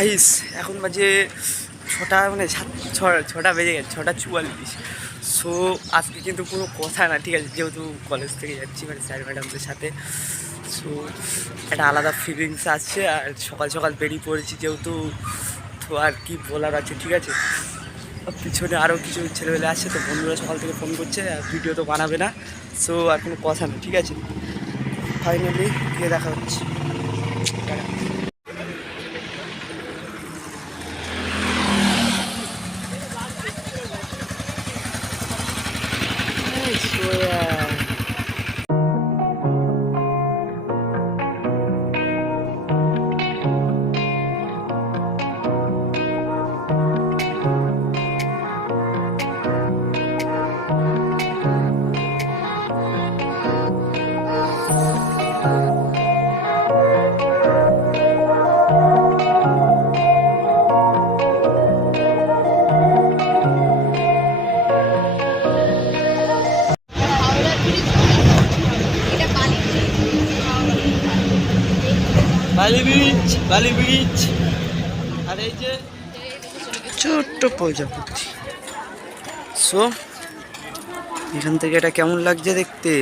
Guys এখন বাজে 6টা মানে 6টা বেজে গেছে 6:44। সো আজকে কিন্তু কোনো কথা না, ঠিক আছে, যেহেতু কলেজ থেকে যাচ্ছি মানে স্যার ম্যাডামদের সাথে। সো একটা আলাদা ফিলিংস আসছে, আর সকাল সকাল বেরিয়ে পড়েছি যেহেতু, তো আর কি বলার আছে, ঠিক আছে। পিছনে আরও কিছু ছেলেমেলে আসছে, তো বন্ধুরা সকাল থেকে ফোন করছে, আর ভিডিও তো বানাবে না। সো আর কোনো কথা না, ঠিক আছে। ফাইনালি গিয়ে দেখা হচ্ছে। বালি বিচ আর এই যে ছোট্ট প্রজাপতি। সো এখান থেকে এটা কেমন লাগছে দেখতে?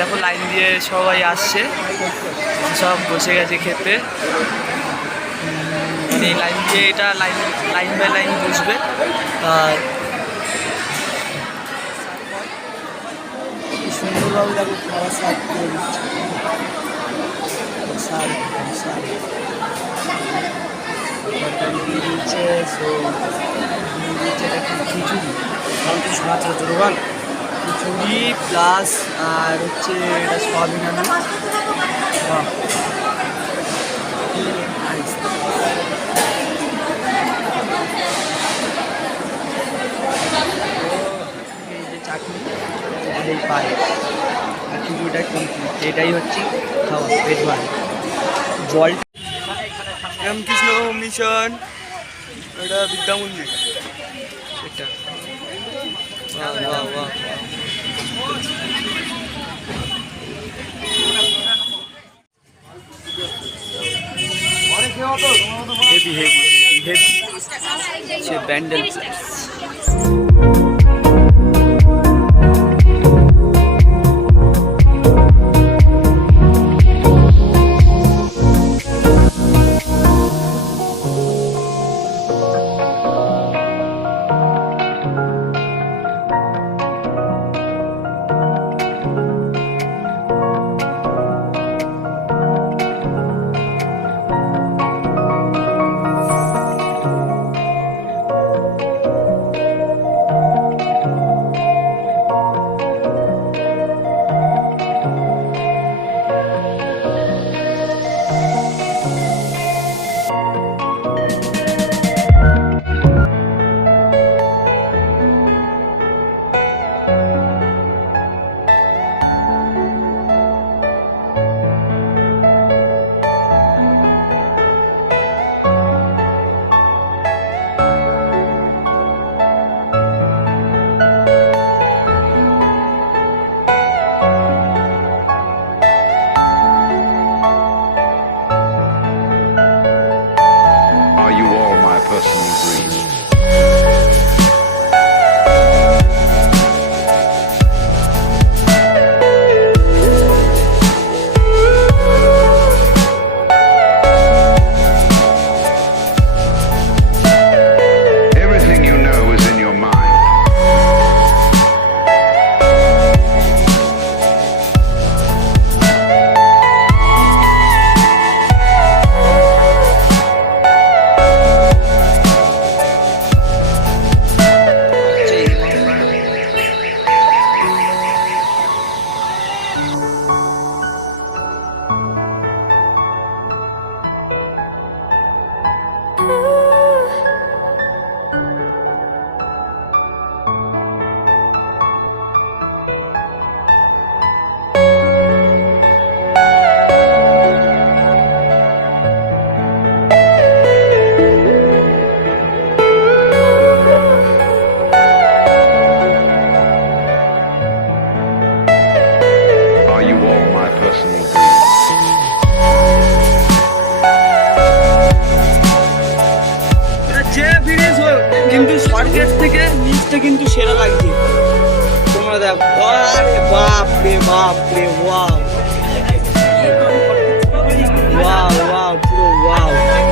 দেখো লাইন দিয়ে সবাই আসছে, সব বসে গেছে খেতে, মানে লাইন দিয়ে এটা লাইন বাই লাইন বসবে। আর সুন্দরভাবে দেখো খাওয়া সার্ভ করে দিচ্ছে। খিচুড়ি দোকান, খিচুড়ি প্লাস আর হচ্ছে এটা সয়াবিন আলু। এই যে চাটনি এই পায়, আর খিচুড়িটা কমপ্লিট। এটাই হচ্ছে খাওয়া, পেট ভরা। জল রামকৃষ্ণ মিশন, এটা বিদ্যা মন্দির, এটা হেভি হেভি হেভি সে ব্যান্ডেল। স্বর্গের থেকে নিচটা কিন্তু সেরা লাগছে। তোমরা দেখো, আরে বাপ রে বাপ রে, ওয়াও ওয়াও ওয়াও, পুরো ওয়াও।